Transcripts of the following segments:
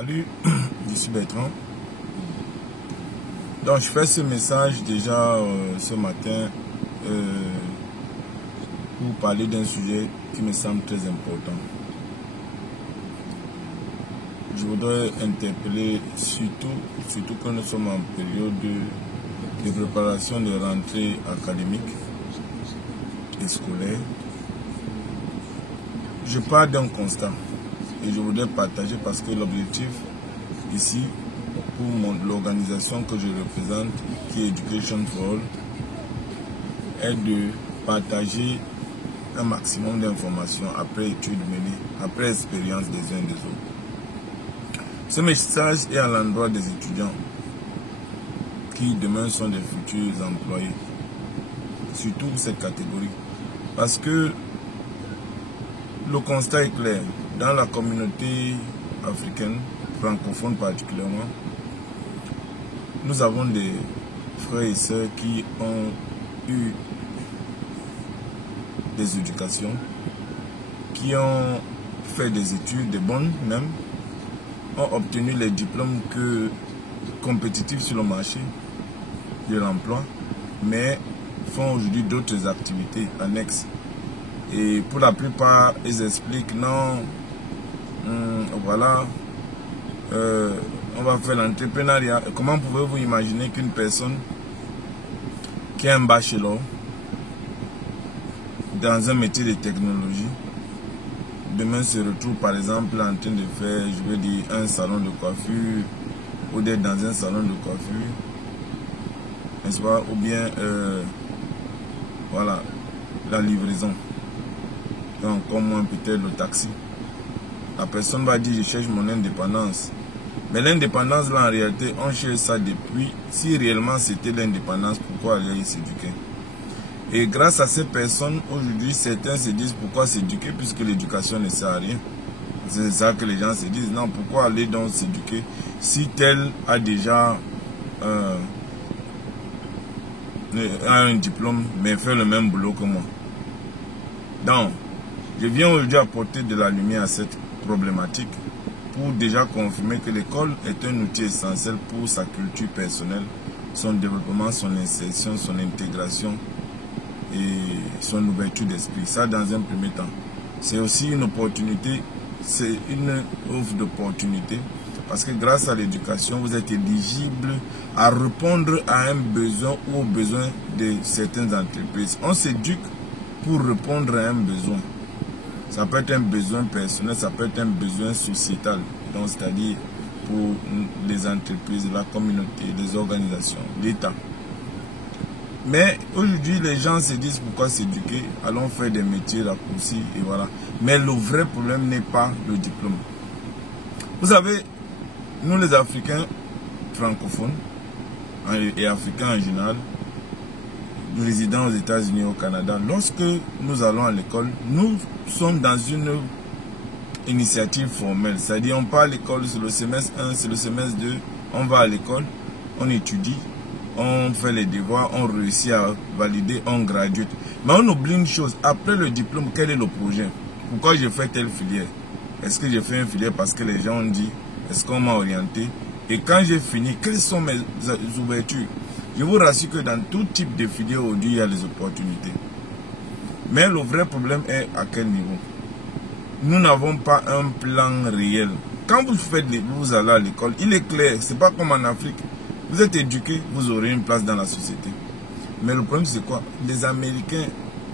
Salut, je suis Bertrand. Donc je fais ce message déjà ce matin pour parler d'un sujet qui me semble très important. Je voudrais interpeller surtout que nous sommes en période de préparation de rentrée académique et scolaire. Je pars d'un constat et je voudrais partager parce que l'objectif ici pour l'organisation que je représente, qui est Education for All, est de partager un maximum d'informations après études menées, après expérience des uns et des autres. Ce message est à l'endroit des étudiants qui demain sont des futurs employés, surtout cette catégorie. Parce que le constat est clair, dans la communauté africaine, francophone particulièrement, nous avons des frères et sœurs qui ont eu des éducations, qui ont fait des études, des bonnes même, ont obtenu les diplômes compétitifs sur le marché de l'emploi, mais font aujourd'hui d'autres activités annexes. Et pour la plupart, ils expliquent non, voilà, on va faire l'entrepreneuriat. Comment pouvez-vous imaginer qu'une personne qui a un bachelor dans un métier de technologie, demain se retrouve par exemple en train de faire, je veux dire, un salon de coiffure, ou d'être dans un salon de coiffure, n'est-ce pas, ou bien, voilà, la livraison. Donc, comme moi, peut-être le taxi. La personne va dire, je cherche mon indépendance. Mais l'indépendance, là, en réalité, on cherche ça depuis. Si réellement c'était l'indépendance, pourquoi aller s'éduquer? Et grâce à ces personnes, aujourd'hui, certains se disent pourquoi s'éduquer, puisque l'éducation ne sert à rien. C'est ça que les gens se disent. Non, pourquoi aller donc s'éduquer si tel a déjà un diplôme, mais fait le même boulot que moi? Donc, je viens aujourd'hui apporter de la lumière à cette problématique pour déjà confirmer que l'école est un outil essentiel pour sa culture personnelle, son développement, son insertion, son intégration et son ouverture d'esprit. Ça, dans un premier temps. C'est aussi une opportunité, c'est une offre d'opportunité parce que grâce à l'éducation, vous êtes éligible à répondre à un besoin ou aux besoins de certaines entreprises. On s'éduque pour répondre à un besoin. Ça peut être un besoin personnel, ça peut être un besoin sociétal, donc c'est-à-dire pour les entreprises, la communauté, les organisations, l'État. Mais aujourd'hui, les gens se disent pourquoi s'éduquer, allons faire des métiers raccourcis et voilà. Mais le vrai problème n'est pas le diplôme. Vous savez, nous les Africains francophones et Africains en général, résidant aux États-Unis et au Canada, lorsque nous allons à l'école, nous sommes dans une initiative formelle. C'est-à-dire, on part à l'école, c'est le semestre 1, c'est le semestre 2, on va à l'école, on étudie, on fait les devoirs, on réussit à valider, on gradue. Mais on oublie une chose, après le diplôme, quel est le projet? Pourquoi j'ai fait telle filière? Est-ce que j'ai fait une filière parce que les gens ont dit? Est-ce qu'on m'a orienté? Et quand j'ai fini, quelles sont mes ouvertures? Je vous rassure que dans tout type de filière aujourd'hui, il y a des opportunités. Mais le vrai problème est à quel niveau? Nous n'avons pas un plan réel. Quand vous allez à l'école, il est clair, c'est pas comme en Afrique. Vous êtes éduqué, vous aurez une place dans la société. Mais le problème c'est quoi? Les Américains,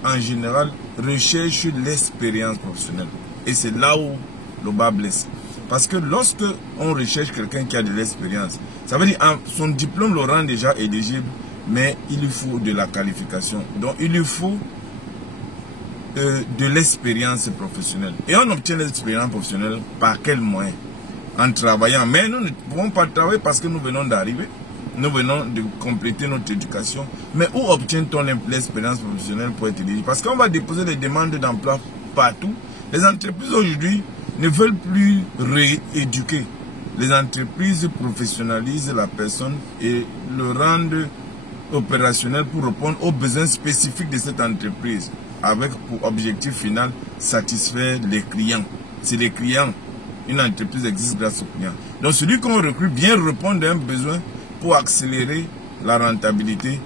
en général, recherchent l'expérience professionnelle. Et c'est là où le bas blesse. Parce que lorsque on recherche quelqu'un qui a de l'expérience, ça veut dire son diplôme le rend déjà éligible, mais il lui faut de la qualification. Donc il lui faut de l'expérience professionnelle. Et on obtient l'expérience professionnelle par quel moyen? En travaillant. Mais nous ne pouvons pas travailler parce que nous venons d'arriver. Nous venons de compléter notre éducation. Mais où obtient-on l'expérience professionnelle pour être éligible? Parce qu'on va déposer des demandes d'emploi partout. Les entreprises aujourd'hui ne veulent plus rééduquer. Les entreprises professionnalisent la personne et le rendent opérationnel pour répondre aux besoins spécifiques de cette entreprise, avec pour objectif final satisfaire les clients. C'est les clients une entreprise existe grâce au client. Donc celui qu'on recrute vient répondre à un besoin pour accélérer la rentabilité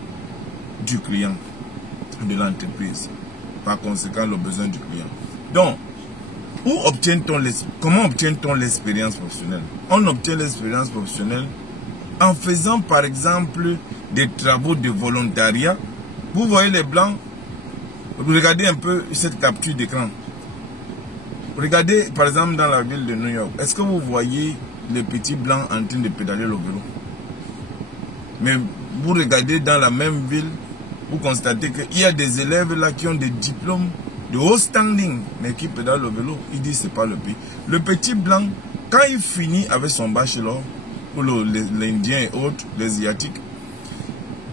du client, de l'entreprise. Par conséquent, le besoin du client. Donc, comment obtient-on l'expérience professionnelle? On obtient l'expérience professionnelle en faisant par exemple des travaux de volontariat. Vous voyez les blancs, regardez un peu cette capture d'écran. Regardez par exemple dans la ville de New York. Est-ce que vous voyez les petits blancs en train de pédaler le vélo? Mais vous regardez dans la même ville, vous constatez qu'il y a des élèves là qui ont des diplômes de haut standing, mais qui pédalent le vélo. Ils disent que ce n'est pas le pays. Le petit blanc, quand il finit avec son bachelor, ou l'Indien et autres, les Asiatiques,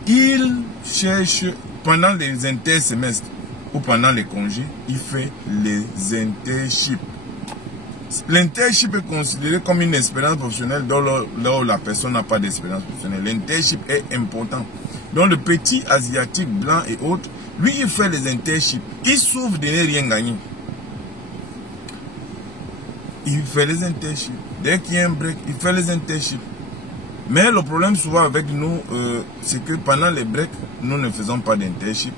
il cherche, pendant les intersemestres ou pendant les congés, il fait les internships. L'internship est considéré comme une expérience professionnelle là où la personne n'a pas d'expérience professionnelle. L'internship est important. Donc le petit asiatique blanc et autres, lui il fait les internships. Il souffre de ne rien gagner. Il fait les internships. Dès qu'il y a un break, il fait les internships. Mais le problème souvent avec nous, c'est que pendant les breaks, nous ne faisons pas d'internship.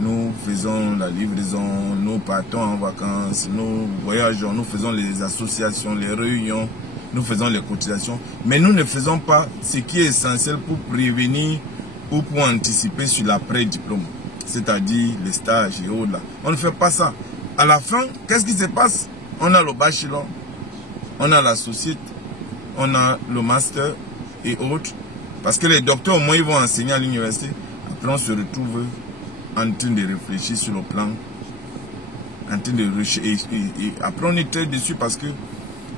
Nous faisons la livraison, nous partons en vacances, nous voyageons, nous faisons les associations, les réunions, nous faisons les cotisations. Mais nous ne faisons pas ce qui est essentiel pour prévenir ou pour anticiper sur l'après-diplôme. C'est-à-dire les stages et autres là. On ne fait pas ça. À la fin, qu'est-ce qui se passe? On a le bachelor, on a l'associate, on a le master et autres. Parce que les docteurs, au moins, ils vont enseigner à l'université. Après, on se retrouve en train de réfléchir sur le plan. En train de et après, on est très déçus parce que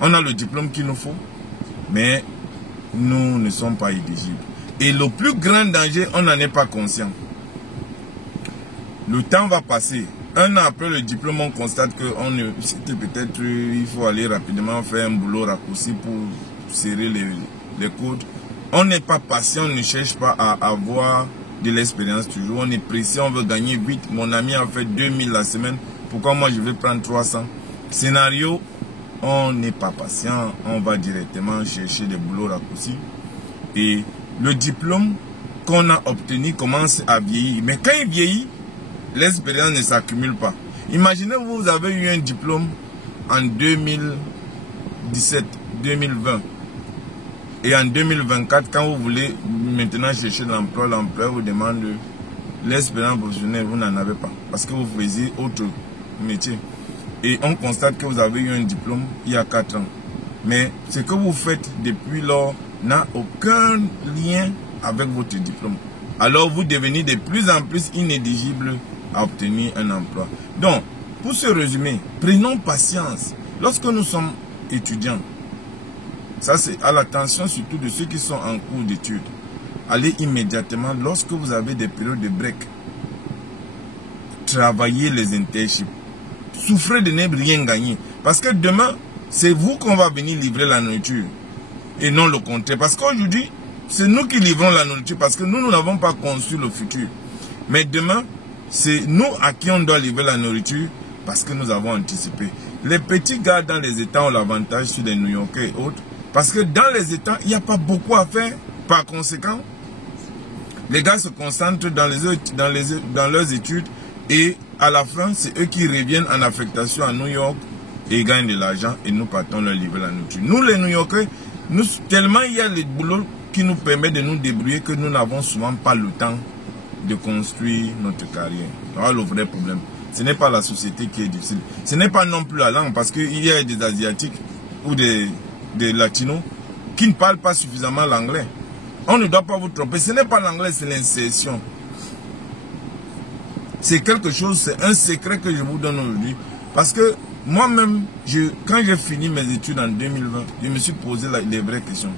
on a le diplôme qu'il nous faut, mais nous ne sommes pas éligibles. Et le plus grand danger, on n'en est pas conscient. Le temps va passer. Un an après le diplôme, on constate que c'était peut-être, il faut aller rapidement faire un boulot raccourci pour serrer les coudes. On n'est pas patient, on ne cherche pas à avoir de l'expérience toujours. On est pressé, on veut gagner vite. Mon ami a fait 2000 la semaine. Pourquoi moi je vais prendre 300? Scénario, on n'est pas patient. On va directement chercher des boulots raccourcis. Et le diplôme qu'on a obtenu commence à vieillir. Mais quand il vieillit, l'expérience ne s'accumule pas. Imaginez, vous avez eu un diplôme en 2017, 2020. Et en 2024, quand vous voulez maintenant chercher l'emploi, l'employeur vous demande l'expérience professionnelle, vous n'en avez pas. Parce que vous faisiez autre métier. Et on constate que vous avez eu un diplôme il y a 4 ans. Mais ce que vous faites depuis lors n'a aucun lien avec votre diplôme. Alors vous devenez de plus en plus inéligible à obtenir un emploi. Donc, pour ce résumé, prenons patience. Lorsque nous sommes étudiants, ça c'est à l'attention surtout de ceux qui sont en cours d'études. Allez immédiatement, lorsque vous avez des périodes de break, travaillez les internships. Souffrez de ne rien gagner. Parce que demain, c'est vous qu'on va venir livrer la nourriture. Et non le contraire. Parce qu'aujourd'hui, c'est nous qui livrons la nourriture. Parce que nous n'avons pas conçu le futur. Mais demain, c'est nous à qui on doit livrer la nourriture. Parce que nous avons anticipé. Les petits gars dans les États ont l'avantage sur les New-Yorkais et autres. Parce que dans les États, il n'y a pas beaucoup à faire. Par conséquent, les gars se concentrent dans leurs études. Et à la fin, c'est eux qui reviennent en affectation à New York et gagnent de l'argent. Et nous partons leur livrer la nourriture. Nous, les New-Yorkais, tellement il y a le boulot qui nous permet de nous débrouiller que nous n'avons souvent pas le temps de construire notre carrière. Voilà le vrai problème. Ce n'est pas la société qui est difficile. Ce n'est pas non plus la langue, parce qu'il y a des Asiatiques ou des Latinos qui ne parlent pas suffisamment l'anglais. On ne doit pas vous tromper. Ce n'est pas l'anglais, c'est l'insertion. C'est quelque chose, c'est un secret que je vous donne aujourd'hui. Parce que moi-même, quand j'ai fini mes études en 2020, je me suis posé les vraies questions.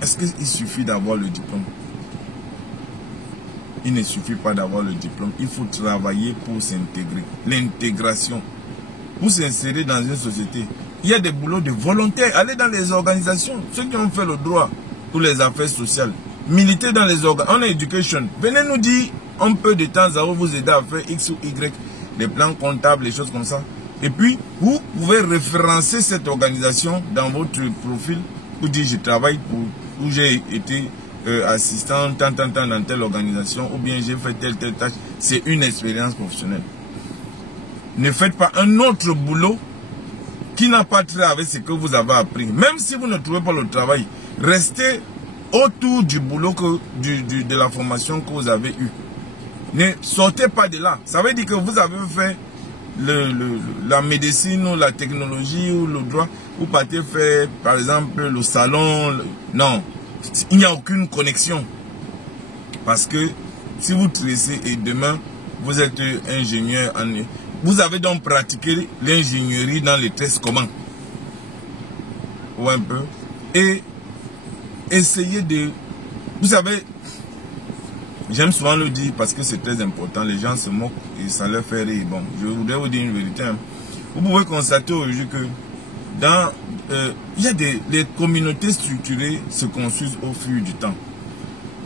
Est-ce qu'il suffit d'avoir le diplôme? Il ne suffit pas d'avoir le diplôme. Il faut travailler pour s'intégrer. L'intégration. Pour s'insérer dans une société. Il y a des boulots de volontaires. Allez dans les organisations. Ceux qui ont fait le droit ou les affaires sociales. Militez dans les organisations. On a éducation. Venez nous dire, on peut de temps à autre vous aider à faire X ou Y. Des plans comptables, des choses comme ça. Et puis, vous pouvez référencer cette organisation dans votre profil pour dire je travaille pour, où j'ai été assistant tant dans telle organisation ou bien j'ai fait telle tâche. C'est une expérience professionnelle. Ne faites pas un autre boulot qui n'a pas trait avec ce que vous avez appris. Même si vous ne trouvez pas le travail, restez autour du boulot, de la formation que vous avez eue. Ne sortez pas de là. Ça veut dire que vous avez fait la médecine ou la technologie ou le droit. Vous partez faire, par exemple, le salon. Non, il n'y a aucune connexion. Parce que si vous tracez et demain, vous êtes ingénieur en... Vous avez donc pratiqué l'ingénierie dans les tests communs. Ou un peu. Et essayez de... Vous savez, j'aime souvent le dire parce que c'est très important. Les gens se moquent et ça leur fait rire. Bon, je voudrais vous dire une vérité. Vous pouvez constater aujourd'hui que dans... il y a les communautés structurées se construisent au fil du temps.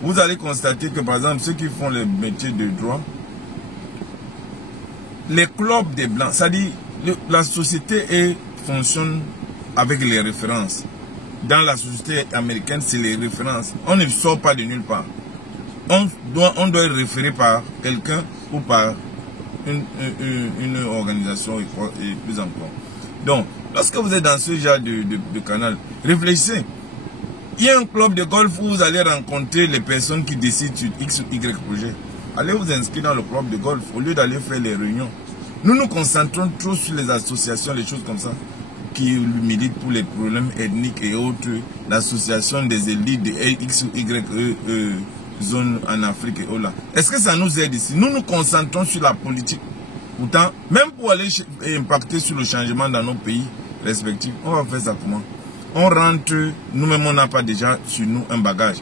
Vous allez constater que par exemple, ceux qui font les métiers de droit, les clubs des blancs, c'est-à-dire la société fonctionne avec les références. Dans la société américaine, c'est les références. On ne sort pas de nulle part. On doit être référé par quelqu'un ou par une organisation et plus encore. Donc, lorsque vous êtes dans ce genre de canal, réfléchissez. Il y a un club de golf où vous allez rencontrer les personnes qui décident sur X ou Y projet. Allez vous inscrire dans le club de golf au lieu d'aller faire les réunions. Nous nous concentrons trop sur les associations, les choses comme ça, qui militent pour les problèmes ethniques et autres. L'association des élites de X ou Y zone en Afrique et là. Est-ce que ça nous aide ici? Nous nous concentrons sur la politique. Pourtant, même pour aller impacter sur le changement dans nos pays respectifs, on va faire ça comment? On rentre, nous-mêmes on n'a pas déjà sur nous un bagage.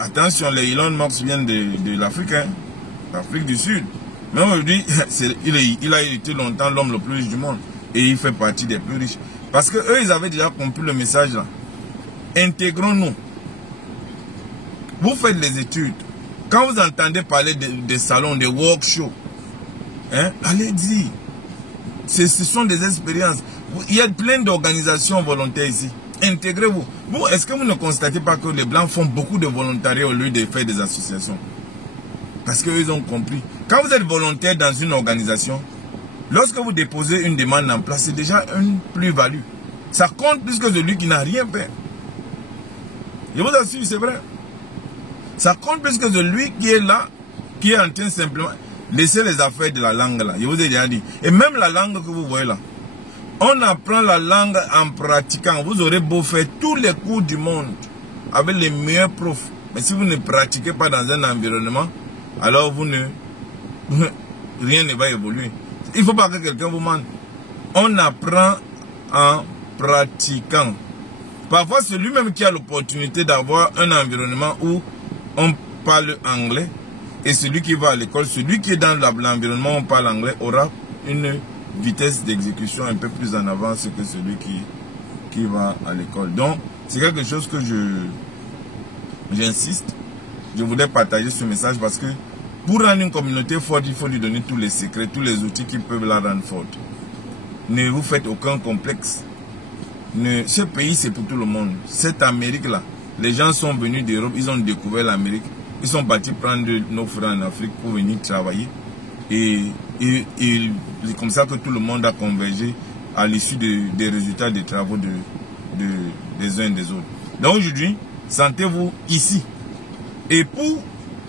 Attention, les Elon Musk viennent de l'Afrique, hein, l'Afrique du Sud. Mais aujourd'hui, il a été longtemps l'homme le plus riche du monde. Et il fait partie des plus riches. Parce que eux, ils avaient déjà compris le message là. Intégrons-nous. Vous faites les études. Quand vous entendez parler des salons, des workshops, hein, allez-y. Ce sont des expériences. Il y a plein d'organisations volontaires ici. Intégrez-vous. Vous, est-ce que vous ne constatez pas que les Blancs font beaucoup de volontariat au lieu de faire des associations? Parce qu'ils ont compris. Quand vous êtes volontaire dans une organisation, lorsque vous déposez une demande en place, c'est déjà une plus-value. Ça compte plus que celui qui n'a rien fait. Je vous assure, c'est vrai. Ça compte plus que celui qui est là, qui est en train simplement... Laissez les affaires de la langue là. Je vous ai déjà dit. Et même la langue que vous voyez là. On apprend la langue en pratiquant. Vous aurez beau faire tous les cours du monde avec les meilleurs profs. Mais si vous ne pratiquez pas dans un environnement, alors vous ne... rien ne va évoluer. Il ne faut pas que quelqu'un vous mente. On apprend en pratiquant. Parfois, celui-même qui a l'opportunité d'avoir un environnement où on parle anglais, et celui qui va à l'école, celui qui est dans l'environnement où on parle anglais, aura une vitesse d'exécution un peu plus en avance que celui qui va à l'école. Donc, c'est quelque chose que j'insiste. Je voulais partager ce message parce que pour rendre une communauté forte, il faut lui donner tous les secrets, tous les outils qui peuvent la rendre forte. Ne vous faites aucun complexe. Ce pays, c'est pour tout le monde. Cette Amérique-là, les gens sont venus d'Europe, ils ont découvert l'Amérique. Ils sont partis prendre nos frères en Afrique pour venir travailler. Et c'est comme ça que tout le monde a convergé à l'issue des résultats des travaux des uns et des autres. Donc aujourd'hui, sentez-vous ici. Et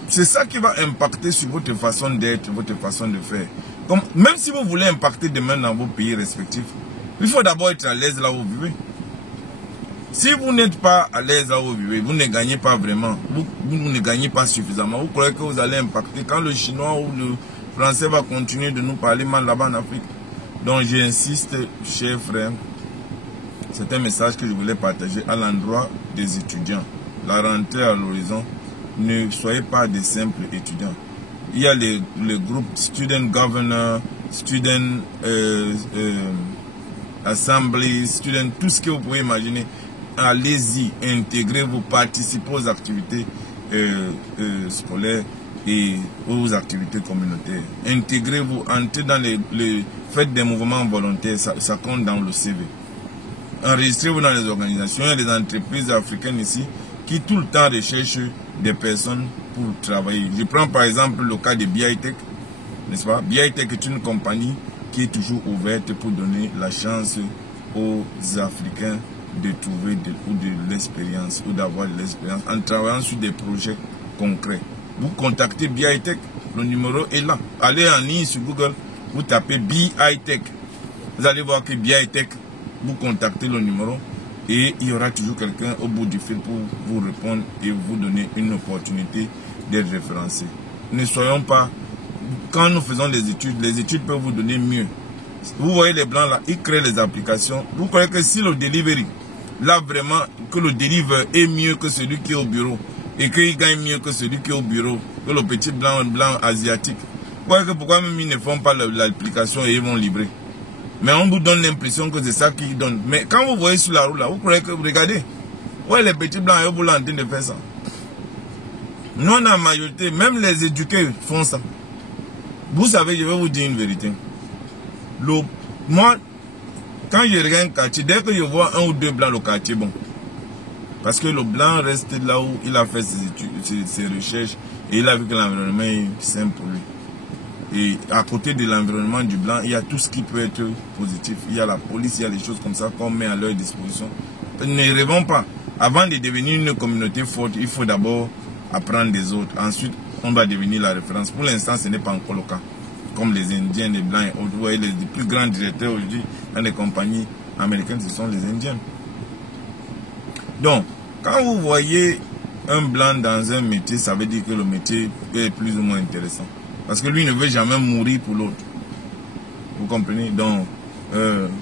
c'est ça qui va impacter sur votre façon d'être, votre façon de faire. Même si vous voulez impacter demain dans vos pays respectifs, il faut d'abord être à l'aise là où vous vivez. Si vous n'êtes pas à l'aise là où vous vivez, vous ne gagnez pas vraiment. Vous ne gagnez pas suffisamment. Vous croyez que vous allez impacter quand le chinois ou le français va continuer de nous parler mal là-bas en Afrique. Donc j'insiste, chers frères, c'est un message que je voulais partager à l'endroit des étudiants. La rentrée à l'horizon, ne soyez pas des simples étudiants. Il y a les groupes Student Governor, Student Assembly, Student, tout ce que vous pouvez imaginer. Allez-y, intégrez-vous, participez aux activités scolaires. et aux activités communautaires. Intégrez-vous, entrez dans faites des mouvements volontaires, ça compte dans le CV. Enregistrez-vous dans les organisations, il y a des entreprises africaines ici qui tout le temps recherchent des personnes pour travailler. Je prends par exemple le cas de BITech, n'est-ce pas? BITech est une compagnie qui est toujours ouverte pour donner la chance aux Africains de trouver de l'expérience ou d'avoir de l'expérience en travaillant sur des projets concrets. Vous contactez BITech, le numéro est là. Allez en ligne sur Google, vous tapez BITech. Vous allez voir que BITech, vous contactez le numéro et il y aura toujours quelqu'un au bout du fil pour vous répondre et vous donner une opportunité d'être référencé. Ne soyons pas... Quand nous faisons les études peuvent vous donner mieux. Vous voyez les blancs là, ils créent les applications. Vous croyez que si le delivery, là vraiment, que le delivery est mieux que celui qui est au bureau et qu'il gagne mieux que celui qui est au bureau, que le petit blanc asiatique, vous voyez que pourquoi même ils ne font pas l'application et ils vont livrer? Mais on vous donne l'impression que c'est ça qu'ils donnent. Mais quand vous voyez sur la route là, vous croyez que, regardez, ouais, les petits blancs, ils vous en train de faire ça. Nous, en majorité, même les éduqués font ça. Vous savez, je vais vous dire une vérité. Moi, quand je regarde un quartier, dès que je vois un ou deux blancs, le quartier est bon. Parce que le blanc reste là où il a fait ses études, ses recherches, et il a vu que l'environnement est sain pour lui. Et à côté de l'environnement du blanc, il y a tout ce qui peut être positif. Il y a la police, il y a des choses comme ça qu'on met à leur disposition. Ne rêvons pas. Avant de devenir une communauté forte, il faut d'abord apprendre des autres. Ensuite, on va devenir la référence. Pour l'instant, ce n'est pas encore le cas. Comme les Indiens, les Blancs, vous voyez, les plus grands directeurs aujourd'hui dans les compagnies américaines, ce sont les Indiens. Donc, quand vous voyez un Blanc dans un métier, ça veut dire que le métier est plus ou moins intéressant. Parce que lui ne veut jamais mourir pour l'autre. Vous comprenez? Donc,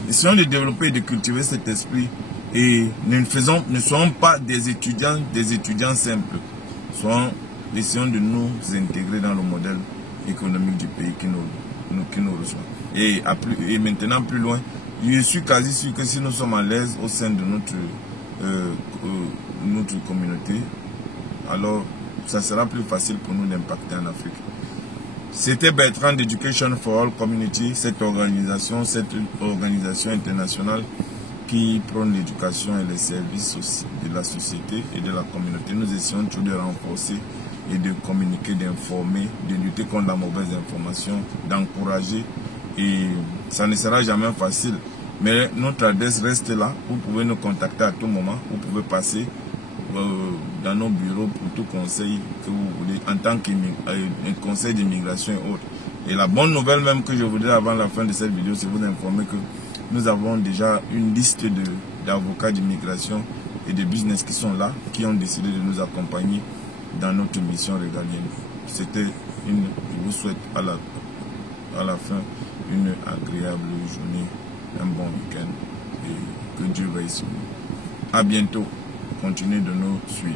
essayons de développer et de cultiver cet esprit. Et ne soyons pas des étudiants simples. Essayons de nous intégrer dans le modèle économique du pays qui nous reçoit. Et maintenant, plus loin, je suis quasi sûr que si nous sommes à l'aise au sein de notre communauté, alors ça sera plus facile pour nous d'impacter en Afrique. C'était Bertrand d'Education for All Community, cette organisation internationale qui prône l'éducation et les services de la société et de la communauté. Nous essayons toujours de renforcer et de communiquer, d'informer, de lutter contre la mauvaise information, d'encourager. Et ça ne sera jamais facile. Mais notre adresse reste là. Vous pouvez nous contacter à tout moment. Vous pouvez passer dans nos bureaux pour tout conseil que vous voulez, en tant qu'un conseil d'immigration et autres. Et la bonne nouvelle même que je voudrais avant la fin de cette vidéo, c'est vous informer que nous avons déjà une liste d'avocats d'immigration et de business qui sont là, qui ont décidé de nous accompagner dans notre mission régalienne. Je vous souhaite à la fin une agréable journée, un bon week-end et que Dieu veille sur nous. À bientôt. Continuez de nous suivre.